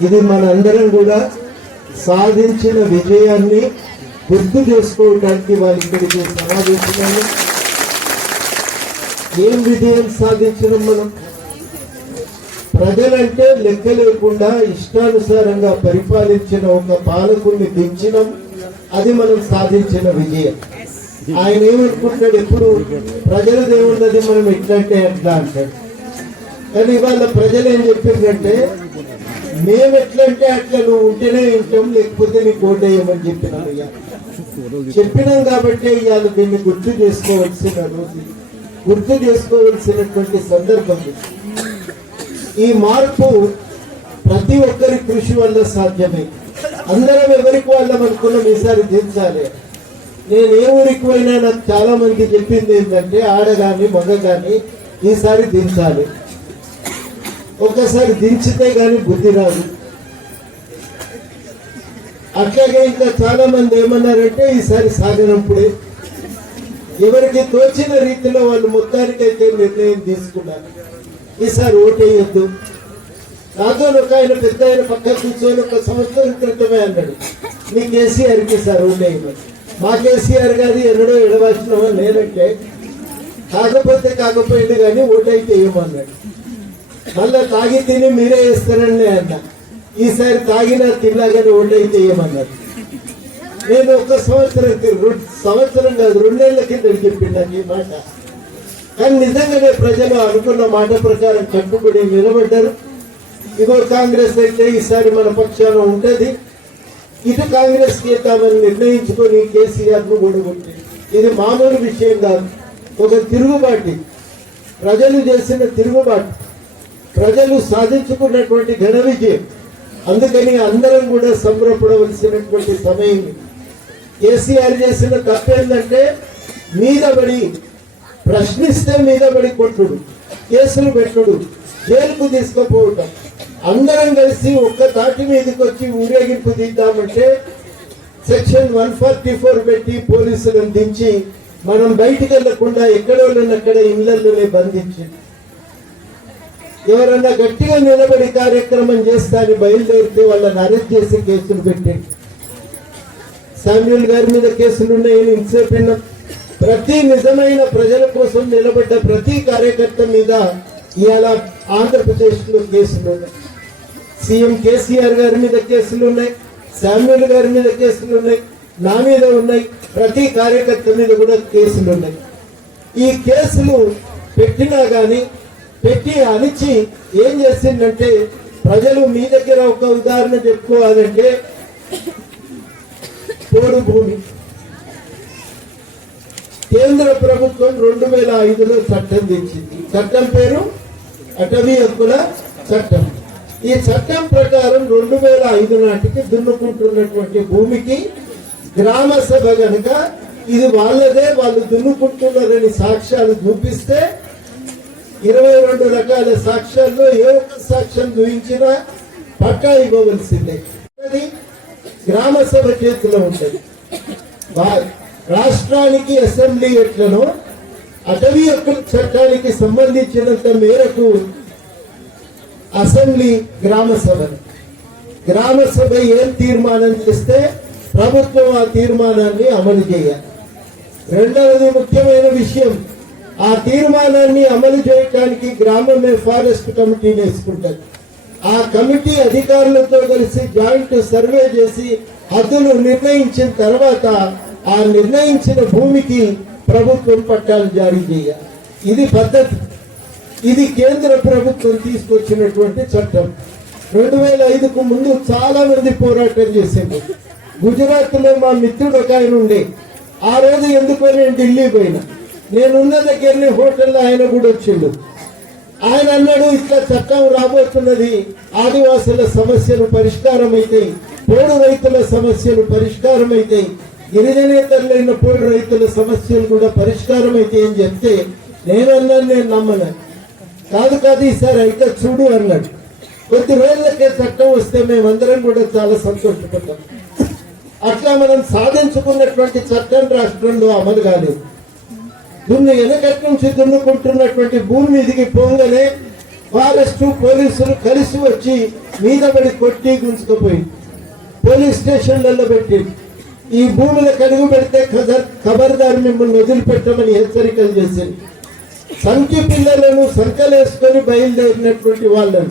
ఇది మనందరం కూడా సాధించిన విజయాన్ని గుర్తు చేసుకోవడానికి వాళ్ళు ఇక్కడికి సమావేశమైన ఏం విజయం సాధించడం మనం? ప్రజలంటే లెక్క లేకుండా ఇష్టానుసారంగా పరిపాలించిన ఒక పాలకుడిని దించడం అది మనం సాధించిన విజయం. ఆయన ఏమనుకుంటాడు ఎప్పుడు? ప్రజలది ఏమున్నది మనం ఎట్లంటే ఎట్లా అంటాడు? కానీ ఇవాళ ప్రజలు ఏం చెప్పిందంటే మేము ఎట్లంటే అట్లా నువ్వు ఉంటేనే ఇంటాం లేకపోతే నీకు ఓటేయమని చెప్పినాం? అయ్యా చెప్పినాం కాబట్టి ఇవాళ దీన్ని గుర్తు చేసుకోవాల్సిన రోజు గుర్తు చేసుకోవాల్సినటువంటి సందర్భం ఈ మార్పు ప్రతి ఒక్కరి కృషి వల్ల సాధ్యమే. అందరం ఎవరికి వాళ్ళం అనుకున్నాం ఈసారి తీర్చాలి. నేను ఏ ఊరికి పోయినా నాకు చాలా మంది చెప్పింది ఏంటంటే ఆడగాని మగగాని ఈసారి దించాలి. ఒక్కసారి దించితే కానీ బుద్ధి రాదు. అట్లాగే ఇంకా చాలా మంది ఏమన్నారంటే ఈసారి సాగనప్పుడే. ఎవరికి తోచిన రీతిలో వాళ్ళు మొత్తానికైతే నిర్ణయం తీసుకున్నారు. ఈసారి ఓటేయొద్దు. నాతో ఒక ఆయన పెద్ద ఆయన పక్క కూర్చొని ఒక సంవత్సరం క్రితమే అన్నాడు. నీ కేసీఆర్కి సార్ ఓటేయమని. మా కేసీఆర్ గారి ఎన్నడో ఎడవాల్సినవా నేనంటే కాకపోతే కాకపోయింది కానీ ఓటైతే ఏమన్నాడు. మళ్ళా తాగి తిని మీరే వేస్తారని అన్న. ఈసారి తాగినా తిన్నా కానీ ఓటైతే ఏమన్నారు నేను ఒక సంవత్సరం సంవత్సరం కాదు రెండేళ్ళ కింద చెప్పిండు నాకు ఈ మాట. కానీ నిజంగానే ప్రజలు అనుకున్న మాట ప్రకారం కట్టుబడి నిలబడ్డారు. ఇగో కాంగ్రెస్ అయితే ఈసారి మన పక్షాన ఉంటుంది. ఇది కాంగ్రెస్ చేద్దామని నిర్ణయించుకొని కేసీఆర్ను ఓడగొట్టి ఇది మామూలు విషయం కాదు. ఒక తిరుగుబాటు. ప్రజలు చేసిన తిరుగుబాటు. ప్రజలు సాధించుకున్నటువంటి ఘన విజయం. అందుకని అందరం కూడా సంబరపడవలసినటువంటి సమయం కేసీఆర్ చేసిన తప్పేందంటే మీద పడి ప్రశ్నిస్తే మీద పడి కొట్టుడు. కేసులు పెట్టుడు. జైలుకు తీసుకుపోవటం. అందరం కలిసి ఒక్క తాటి మీదకి వచ్చి ఊరేగింపు తీద్దామంటే సెక్షన్ వన్ ఫార్టీ ఫోర్ పెట్టి పోలీసులను దించి మనం బయటికి వెళ్ళకుండా ఎక్కడో అక్కడ ఇళ్ళలోనే బంధించి. ఎవరన్నా గట్టిగా నిలబడి కార్యక్రమం చేస్తారని బయలుదేరితే వాళ్ళని అరెస్ట్ చేసి కేసులు పెట్టండి శామ్యుల్ గారి మీద కేసులు ఉన్నాయని ఇంతసేపు ప్రతి నిజమైన ప్రజల కోసం నిలబడ్డ ప్రతి కార్యకర్త మీద ఇవాళ ఆంధ్రప్రదేశ్లో కేసులు ఉన్నాయి. సీఎం కేసీఆర్ గారి మీద కేసులు ఉన్నాయి శామ్యుల్ గారి మీద కేసులు ఉన్నాయి నా మీద ఉన్నాయి ప్రతి కార్యకర్త మీద కూడా కేసులు ఉన్నాయి. ఈ కేసులు పెట్టినా కానీ పెట్టి అణిచి ఏం చేసిందంటే ప్రజలు మీ దగ్గర ఒక ఉదాహరణ చెప్పుకోవాలంటే పోడు భూమి. కేంద్ర ప్రభుత్వం రెండు వేల ఐదులో చట్టం తెచ్చింది. చట్టం పేరు అటవీ హక్కుల చట్టం. ఈ చట్టం ప్రకారం రెండు వేల ఐదు నాటికి దున్నుకుంటున్నటువంటి భూమికి గ్రామ సభ గనుక ఇది వాళ్ళదే వాళ్ళు దున్నుకుంటున్నారని సాక్ష్యాలు చూపిస్తే ఇరవై రెండు రకాల సాక్ష్యాల్లో ఏ ఒక్క సాక్ష్యం చూపించినా పట్టా ఇవ్వవలసిందే. అది గ్రామ సభ చేతిలో ఉంటుంది. రాష్ట్రానికి అసెంబ్లీ ఎట్లనో అటవీ యొక్క చట్టానికి సంబంధించినంత మేరకు అసెంబ్లీ గ్రామ సభ. గ్రామ సభ ఏం తీర్మానం చేస్తే ప్రభుత్వం ఆ తీర్మానాన్ని అమలు చేయాలి. రెండవది ముఖ్యమైన విషయం ఆ తీర్మానాన్ని అమలు చేయడానికి గ్రామమే ఫారెస్ట్ కమిటీని వేసుకుంటారు ఆ కమిటీ అధికారులతో కలిసి జాయింట్ సర్వే చేసి హద్దులు నిర్ణయించిన తర్వాత ఆ నిర్ణయించిన భూమికి ప్రభుత్వం పట్టాలు జారీ చేయాలి. ఇది పద్ధతి. ఇది కేంద్ర ప్రభుత్వం తీసుకొచ్చినటువంటి చట్టం. రెండు వేల ఐదుకు ముందు చాలా మంది పోరాటం చేసింది గుజరాత్లో మా మిత్రుడు ఒక ఆయన ఉండే. ఆ రోజు ఎందుకో నేను ఢిల్లీ పోయినా. నేనున్న దగ్గరనే హోటల్లో ఆయన కూడా వచ్చిండు. ఆయన అన్నాడు ఇట్లా చట్టం రాబోతున్నది ఆదివాసుల సమస్యలు పరిష్కారం అయితే పోడు రైతుల సమస్యలు పరిష్కారం అయితే గిరిజనేతరులైన పోడు రైతుల సమస్యలు కూడా పరిష్కారం అయితే అని చెప్తే నేను అన్నాను నేను నమ్మను. కాదు కాదు ఈసారి అయితే చూడు అన్నాడు. కొద్ది రోజులకే చట్టం వస్తే మేమందరం కూడా చాలా సంతోషపడ్డాం. అట్లా మనం సాధించుకున్నటువంటి చట్టం రాష్ట్రంలో అమలు కాలేదు. దున్ను వెనకటి నుంచి దున్నుకుంటున్నటువంటి భూమి మీదికి పోగానే ఫారెస్ట్ పోలీసులు కలిసి వచ్చి మీద పడి కొట్టి గుంజుకుపోయి పోలీస్ స్టేషన్లలో పెట్టి ఈ భూముల అడుగు పెడితే ఖబర్ మిమ్మల్ని వదిలిపెట్టమని హెచ్చరికలు చేశారు సంఖ్య పిల్లలను సంకలేసుకొని బయలుదేరినటువంటి వాళ్ళను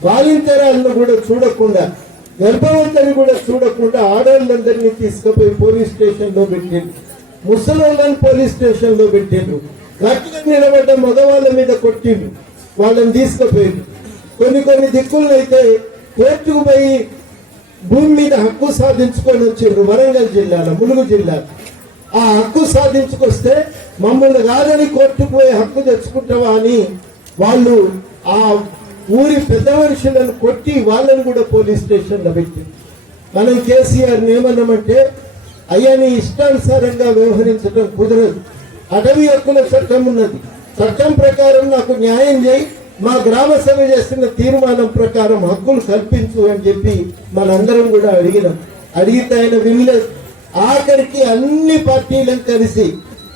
బాలింతరాలను కూడా చూడకుండా గర్భవంతుని కూడా చూడకుండా ఆడవాళ్ళందరినీ తీసుకుపోయి పోలీస్ స్టేషన్లో పెట్టిండు ముసలోళ్ళని పోలీస్ స్టేషన్లో పెట్టిండు గట్టిగా నిలబడ్డ మగవాళ్ళ మీద కొట్టిండు వాళ్ళని తీసుకుపోయిండు కొన్ని కొన్ని దిక్కులను అయితే కోర్టుకు పోయి భూమి మీద హక్కు సాధించుకొని వచ్చిండ్రు వరంగల్ జిల్లాలో ములుగు జిల్లాలో. ఆ హక్కు సాధించుకొస్తే మమ్మల్ని కాదని కోర్టుకు హక్కు తెచ్చుకుంటావా అని వాళ్ళు ఆ ఊరి పెద్ద మనుషులను కొట్టి వాళ్ళని కూడా పోలీస్ స్టేషన్లో పెట్టింది మనం కేసీఆర్ ఏమన్నామంటే అయ్యా నీ ఇష్టానుసారంగా వ్యవహరించడం కుదరదు. అటవీ హక్కుల చట్టం ఉన్నది. చట్టం ప్రకారం నాకు న్యాయం చేయి. మా గ్రామ సభ చేస్తున్న తీర్మానం ప్రకారం హక్కులు కల్పించు అని చెప్పి మనందరం కూడా అడిగినాం. అడిగితే ఆయన వినలేదు. ఆఖరికి అన్ని పార్టీలను కలిసి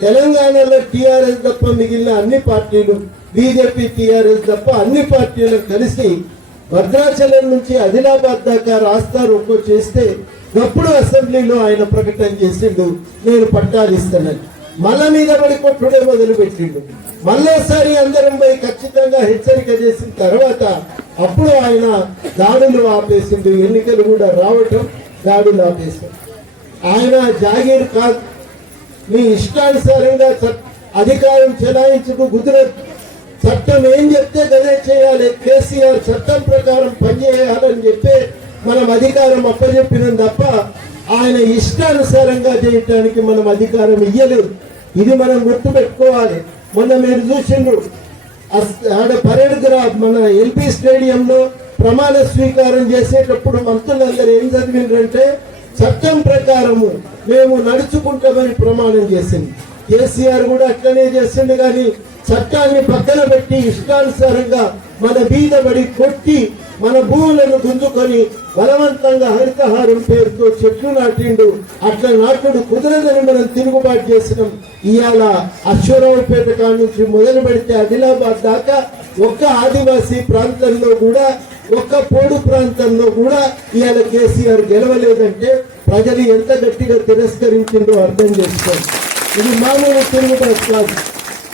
తెలంగాణలో టీఆర్ఎస్ తప్ప మిగిలిన అన్ని పార్టీలు బీజేపీ టీఆర్ఎస్ తప్ప అన్ని పార్టీలు కలిసి భద్రాచలం నుంచి ఆదిలాబాద్ దాకా రాస్తా రోకో చేస్తే అప్పుడు అసెంబ్లీలో ఆయన ప్రకటన చేసిండు నేను పట్టాలు ఇస్తానని. మళ్ళా మీద పడి కొట్టుడే మొదలుపెట్టిండు. మళ్ళీసారి అందరం పోయి ఖచ్చితంగా హెచ్చరిక చేసిన తర్వాత అప్పుడు ఆయన దాడులు ఆపేసిండు ఎన్నికలు కూడా రావటం దాడులు ఆపేసిండు. ఆయన జాగీర్ కాదు. మీ ఇష్టానుసారంగా అధికారం చెలాయించుకు కుదరదు చట్టం ఏం చెప్తే గదే చేయాలి. కేసీఆర్ చట్టం ప్రకారం పనిచేయాలని చెప్పి మనం అధికారం అప్పచెప్పినం తప్ప ఆయన ఇష్టానుసారంగా చేయటానికి మనం అధికారం ఇయ్యలేదు. ఇది మనం గుర్తు పెట్టుకోవాలి. మొన్న మీరు చూసిండ్రు. ఆడ పరేడ్ గ్రాఫ్ మన ఎల్పీ స్టేడియంలో ప్రమాణ స్వీకారం చేసేటప్పుడు మంత్రులందరూ ఏం చదివిండ్రంటే చట్టం ప్రకారము మేము నడుచుకుంటామని ప్రమాణం చేసింది. కేసీఆర్ కూడా అట్లనే చేసిండు కానీ చట్టాన్ని పక్కన పెట్టి ఇష్టానుసారంగా మన బీద పడి కొట్టి మన భూములను గుంజుకొని బలవంతంగా హరితహారం పేరుతో చెట్లు నాటిండు. అట్లా నాటుడు కుదరదని మనం తిరుగుబాటు చేసినాం. ఇవాళ అశ్వరావుపేట కాడ నుంచి మొదలు పెడితే ఆదిలాబాద్ దాకా ఒక్క ఆదివాసీ ప్రాంతంలో కూడా ఒక్క పోడు ప్రాంతంలో కూడా ఇవాళ కేసీఆర్ గెలవలేదంటే ప్రజలు ఎంత గట్టిగా తిరస్కరించిందో అర్థం చేసుకోండి ఇది మామూలు తిరుగుబాటు కాదు.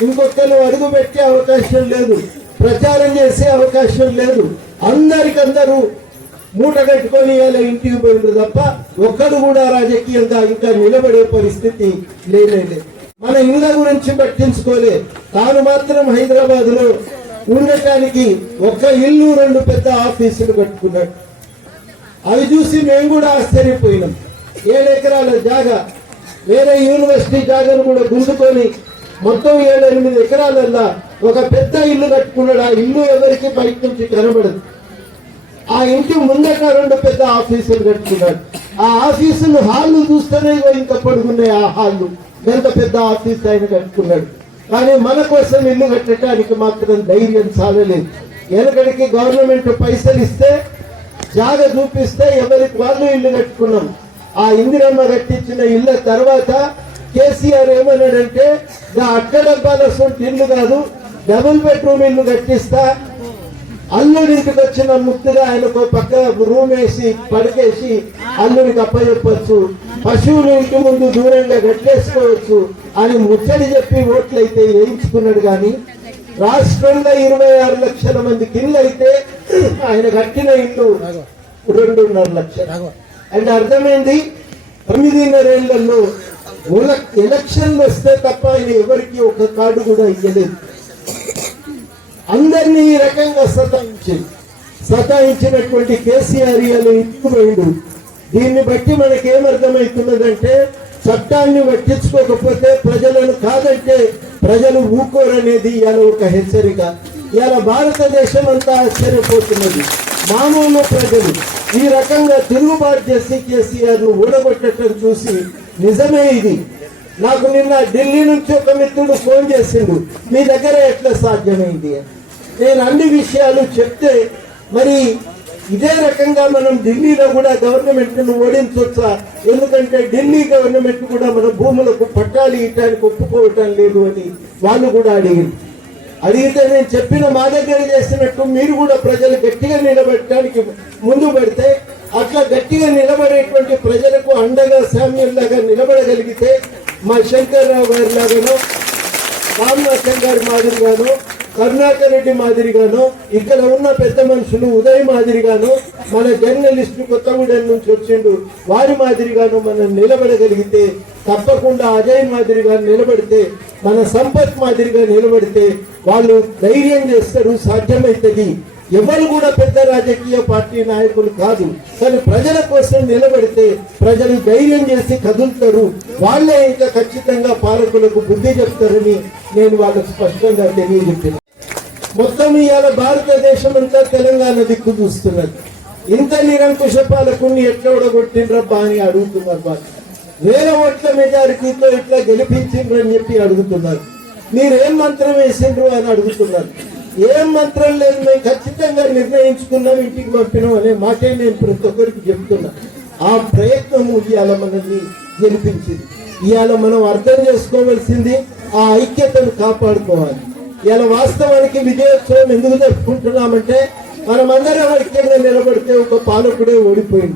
ఇంకొకరు అడుగు పెట్టే అవకాశం లేదు ప్రచారం చేసే అవకాశం లేదు. అందరికందరూ మూట కట్టుకొని ఇలా ఇంటికి పోయిండ్రు తప్ప ఒక్కడు కూడా రాజకీయంగా ఇంకా నిలబడే పరిస్థితి లేదండి మన ఇళ్ళ గురించి పట్టించుకోలే. తాను మాత్రం హైదరాబాద్లో ఉండటానికి ఒక్క ఇల్లు రెండు పెద్ద ఆఫీసులు కట్టుకున్నాడు. అవి చూసి మేము కూడా ఆశ్చర్యపోయినాం. ఏడు ఎకరాల జాగా వేరే యూనివర్సిటీ జాగాను కూడా గుంజుకొని మొత్తం ఏడు ఎనిమిది ఎకరాలల్లా ఒక పెద్ద ఇల్లు కట్టుకున్నాడు. ఆ ఇల్లు ఎవరికి బయట నుంచి కనబడదు. ఆ ఇంటి ముందట రెండు పెద్ద ఆఫీసులు కట్టుకున్నాడు. ఆ ఆఫీసులు హాళ్ళు చూస్తేనే ఇంకా పడుకున్నాయి ఆ హాళ్ళు ఎంత పెద్ద ఆఫీస్ ఆయన కట్టుకున్నాడు. కానీ మన కోసం ఇల్లు కట్టడానికి మాత్రం ధైర్యం చాలలేదు. వెనకడికి గవర్నమెంట్ పైసలు ఇస్తే జాగ చూపిస్తే ఎవరికి వాళ్ళు ఇల్లు కట్టుకున్నాం ఆ ఇందిరమ్మ కట్టించిన ఇళ్ళ తర్వాత కేసీఆర్ ఏమన్నాడంటే నా అక్కడబ్బాల సొంత ఇల్లు కాదు డబుల్ బెడ్రూమ్ ఇల్లు కట్టిస్తా. అల్లుడింటికి వచ్చిన ముద్దుగా ఆయనకు పక్క రూమ్ వేసి పడికేసి అల్లుడికి అప్పచెప్పచ్చు. పశువులు ఇంటి ముందు దూరంగా కట్టేసుకోవచ్చు అని ముచ్చడి చెప్పి ఓట్లయితే వేయించుకున్నాడు కానీ రాష్ట్రంలో ఇరవై ఆరు లక్షల మంది ఇల్లు అయితే ఆయన కట్టిన ఇల్లు రెండున్నర లక్షలు. అంటే అర్థమైంది? తొమ్మిదిన్నరేళ్ళలో ఎలక్షన్లు వస్తే తప్ప ఆయన ఎవరికి ఒక కార్డు కూడా ఇవ్వలేదు అందరినీ ఈ రకంగా సతాయించింది. సతాయించినటువంటి కేసీఆర్ ఇవాళ ఇంటిపోయిండు దీన్ని బట్టి మనకి ఏమర్థమవుతున్నదంటే చట్టాన్ని పట్టించుకోకపోతే ప్రజలను కాదంటే ప్రజలు ఊకోరనేది ఇవాళ ఒక హెచ్చరిక. ఇవాళ భారతదేశం అంతా ఆశ్చర్యపోతున్నది. మామూలు ప్రజలు ఈ రకంగా తిరుగుబాటు చేసి కేసీఆర్ను ఊడగొట్టడం చూసి నిజమే ఇది. నాకు నిన్న ఢిల్లీ నుంచి ఒక మిత్రుడు ఫోన్ చేసిండు మీ దగ్గర ఎట్లా సాధ్యమైంది? నేను అన్ని విషయాలు చెప్తే మరి ఇదే రకంగా మనం ఢిల్లీలో కూడా గవర్నమెంట్ను ఓడించవచ్చా ఎందుకంటే ఢిల్లీ గవర్నమెంట్ కూడా మన భూములకు పట్టాలు ఇవ్వడానికి ఒప్పుకోవటం లేదు అని వాళ్ళు కూడా అడిగింది అడిగితే నేను చెప్పిన మా దగ్గర చేసినట్టు మీరు కూడా ప్రజలు గట్టిగా నిలబెట్టడానికి ముందు పెడితే అట్లా గట్టిగా నిలబడేటువంటి ప్రజలకు అండగా సామ్యంలాగా నిలబడగలిగితే మా శంకర్రావు గారి లాగానో రామ్నాథ్ గారి మాదిరిగానో కరుణాకర్ రెడ్డి మాదిరిగాను ఇక్కడ ఉన్న పెద్ద మనుషులు ఉదయ్ మాదిరిగాను మన జర్నలిస్టు కొత్తగూడెం నుంచి వచ్చిండు వారి మాదిరిగాను మనం నిలబడగలిగితే తప్పకుండా అజయ్ మాదిరిగా నిలబడితే మన సంపత్ మాదిరిగా నిలబడితే వాళ్ళు ధైర్యం చేస్తారు సాధ్యమవుతుంది ఎవరు కూడా పెద్ద రాజకీయ పార్టీ నాయకులు కాదు. కానీ ప్రజల కోసం నిలబడితే ప్రజలు ధైర్యం చేసి కదులుతారు. వాళ్ళే ఇంకా ఖచ్చితంగా పాలకులకు బుద్ధి చెప్తారని నేను వాళ్ళకు స్పష్టంగా తెలియజెప్పాను మొత్తం ఇవాళ భారతదేశం అంతా తెలంగాణ దిక్కు చూస్తున్నది. ఇంత నిరంకుశ పాలకుని ఎట్లా ఓడగొట్టిండ్రబ్బా అని అడుగుతున్నారు వాళ్ళు. వేల ఓట్ల మెజారిటీతో ఇట్లా గెలిపించిండ్రు అని చెప్పి అడుగుతున్నారు. మీరేం మంత్రం వేసిండ్రు అని అడుగుతున్నారు. ఏం మంత్రం లేదు మేము ఖచ్చితంగా నిర్ణయించుకున్నాం ఇంటికి పంపినాం అనే మాటే నేను ప్రతి ఒక్కరికి చెప్తున్నా. ఆ ప్రయత్నం ఇవాళ మనల్ని గెలిపించింది. ఇవాళ మనం అర్థం చేసుకోవాల్సింది ఆ ఐక్యతను కాపాడుకోవాలి. ఇలా వాస్తవానికి విజయోత్సవం ఎందుకు జరుపుకుంటున్నామంటే మనమందరం ఐక్యంగా నిలబడితే ఒక పాలకుడే ఓడిపోయింది.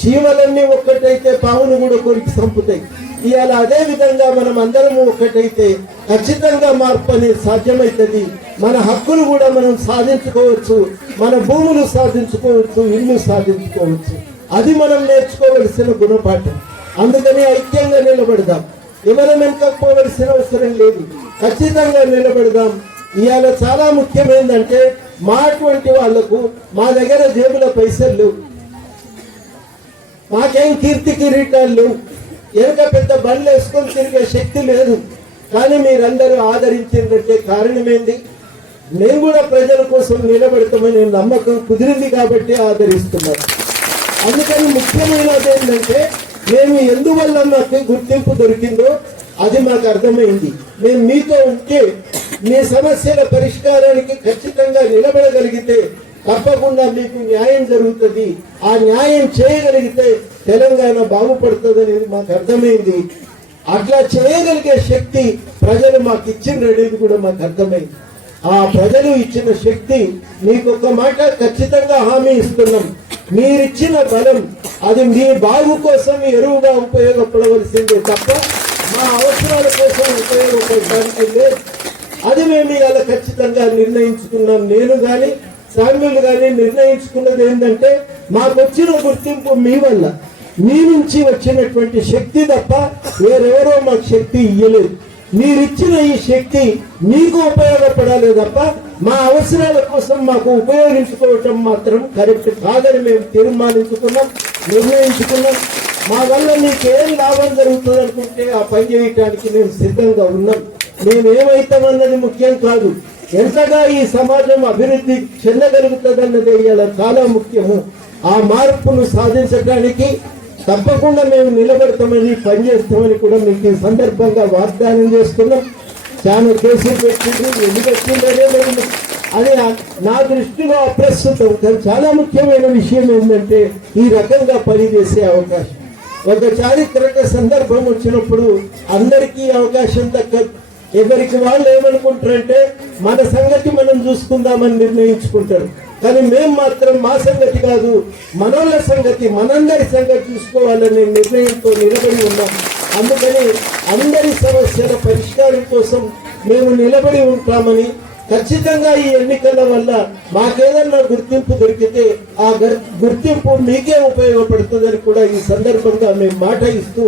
చీమలన్నీ ఒక్కటైతే పావును కూడా కొరికి చంపుతాయి. ఇవాళ అదే విధంగా మనం అందరము ఒక్కటైతే ఖచ్చితంగా మార్పు అనేది సాధ్యమవుతుంది మన హక్కులు కూడా మనం సాధించుకోవచ్చు. మన భూములు సాధించుకోవచ్చు. ఇల్లు సాధించుకోవచ్చు. అది మనం నేర్చుకోవలసిన గుణపాఠం. అందుకని ఐక్యంగా నిలబడదాం. ఎవరు వెనుకపోవలసిన అవసరం లేదు. ఖచ్చితంగా నిలబెడదాం. ఇవాళ చాలా ముఖ్యమైందంటే మా అటువంటి వాళ్ళకు మా దగ్గర జేబుల పైసలు లేవు. మాకేం కీర్తి కిరీటాలు లేవు. పెద్ద బండ్లు వేసుకొని తిరిగే శక్తి లేదు. కానీ మీరందరూ ఆదరించిందంటే కారణమేంది? మేము కూడా ప్రజల కోసం నిలబెడతామని నమ్మకం కుదిరింది కాబట్టి ఆదరిస్తున్నారు అందుకని ముఖ్యమైనది ఏంటంటే మేము ఎందువల్ల మాకు గుర్తింపు దొరికిందో అది మాకు అర్థమైంది. మేము మీతో ఉంటే మీ సమస్యల పరిష్కారానికి ఖచ్చితంగా నిలబడగలిగితే తప్పకుండా మీకు న్యాయం జరుగుతుంది. ఆ న్యాయం చేయగలిగితే తెలంగాణ బాగుపడుతుంది అనేది మాకు అర్థమైంది. అట్లా చేయగలిగే శక్తి ప్రజలు మాకు ఇచ్చిన అనేది కూడా మాకు అర్థమైంది. ఆ ప్రజలు ఇచ్చిన శక్తి మీకు ఒక మాట ఖచ్చితంగా హామీ ఇస్తున్నాం. మీరిచ్చిన బలం అది మీ బాగు కోసం ఎరువుగా ఉపయోగపడవలసిందే తప్ప మా అవసరాల కోసం ఉపయోగపడడానికి లేదు అది మేము ఇవాళ ఖచ్చితంగా నిర్ణయించుకున్నాం. నేను కానీ సామ్యులు కానీ నిర్ణయించుకున్నది ఏంటంటే మాకు వచ్చిన గుర్తింపు మీ వల్ల. మీ నుంచి వచ్చినటువంటి శక్తి తప్ప వేరెవరో మాకు శక్తి ఇయ్యలేదు. మీరిచ్చిన ఈ శక్తి మీకు ఉపయోగపడాలి తప్ప మా అవసరాల కోసం మాకు ఉపయోగించుకోవటం మాత్రం కరెక్ట్ కాదని మేము తీర్మానించుకున్నాం నిర్ణయించుకున్నాం. మా వల్ల మీకేం లాభం జరుగుతుంది అనుకుంటే ఆ పని చేయటానికి మేము సిద్ధంగా ఉన్నాం. మేమేమవుతామన్నది ముఖ్యం కాదు. ఎంతగా ఈ సమాజం అభివృద్ధి చెందగలుగుతుందన్నది ఇవాళ చాలా ముఖ్యము. ఆ మార్పును సాధించడానికి తప్పకుండా మేము నిలబడతామని పనిచేస్తామని కూడా మీకు ఈ సందర్భంగా వాగ్దానం చేస్తున్నాం. చాలా కేసులు పెట్టింది ఎందుకు వచ్చిందనే మరి అది ఆ- నా దృష్టిలో అప్రస్తుతం. కానీ చాలా ముఖ్యమైన విషయం ఏంటంటే ఈ రకంగా పనిచేసే అవకాశం. ఒక చారిత్రక సందర్భం వచ్చినప్పుడు అందరికీ అవకాశం దక్కదు ఎవరికి వాళ్ళు ఏమనుకుంటారంటే మన సంగతి మనం చూసుకుందామని నిర్ణయించుకుంటారు. కానీ మేము మాత్రం మా సంగతి కాదు మనోళ్ళ సంగతి మనందరి సంగతి చూసుకోవాలనే నిర్ణయంతో నిలబడి ఉన్నాం. అందుకని అందరి సమస్యల పరిష్కారం కోసం మేము నిలబడి ఉంటామని ఖచ్చితంగా ఈ ఎన్నికల వల్ల మాకేదన్నా గుర్తింపు దొరికితే ఆ గుర్తింపు మీకే ఉపయోగపడుతుందని కూడా ఈ సందర్భంగా మేము మాట ఇస్తూ